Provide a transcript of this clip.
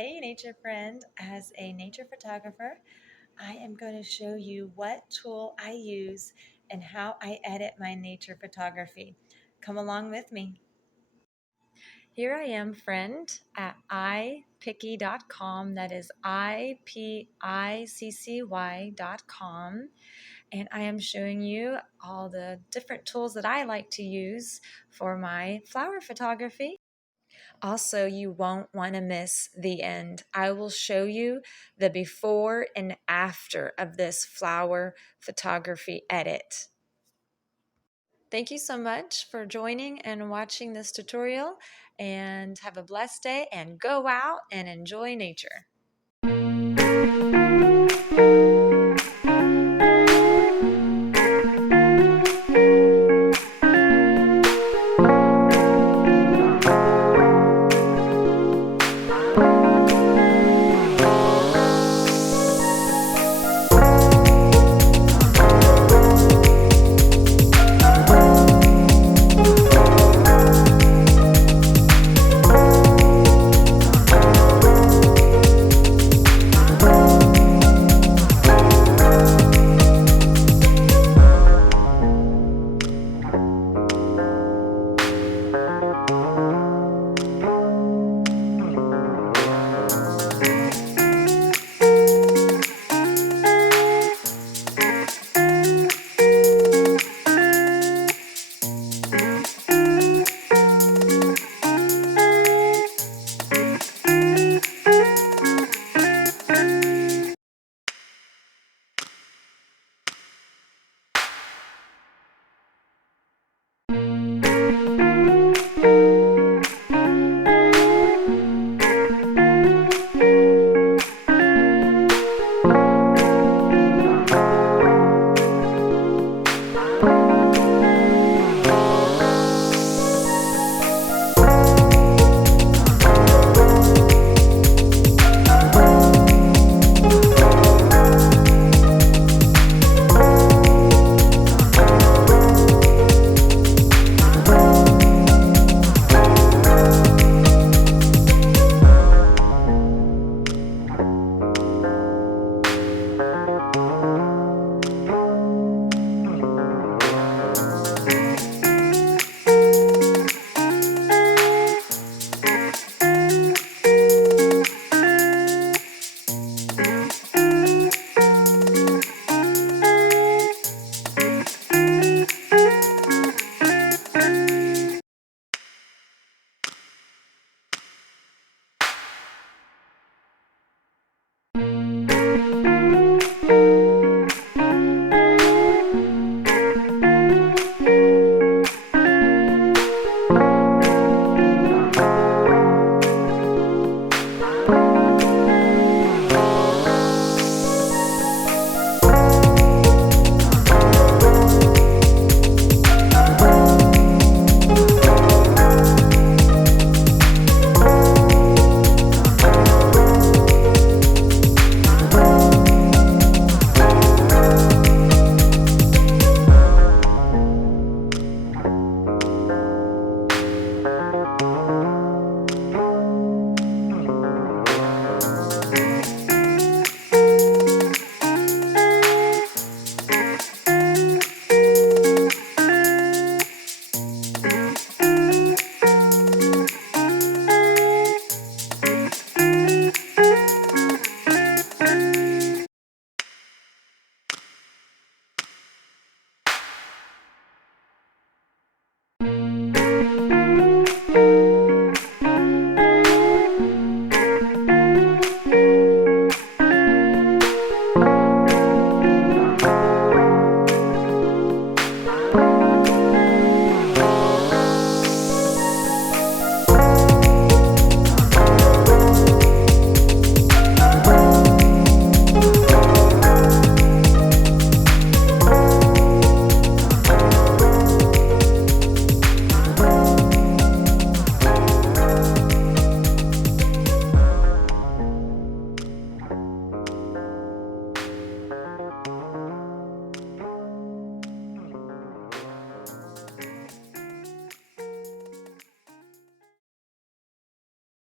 Hey, nature friend. As a nature photographer, I am going to show you what tool I use and how I edit my nature photography. Come along with me. Here I am, friend, at ipiccy.com. That is IPICCY.com. And I am showing you all the different tools that I like to use for my flower photography. Also, you won't want to miss the end. I will show you the before and after of this flower photography edit. Thank you so much for joining and watching this tutorial, and have a blessed day and go out and enjoy nature.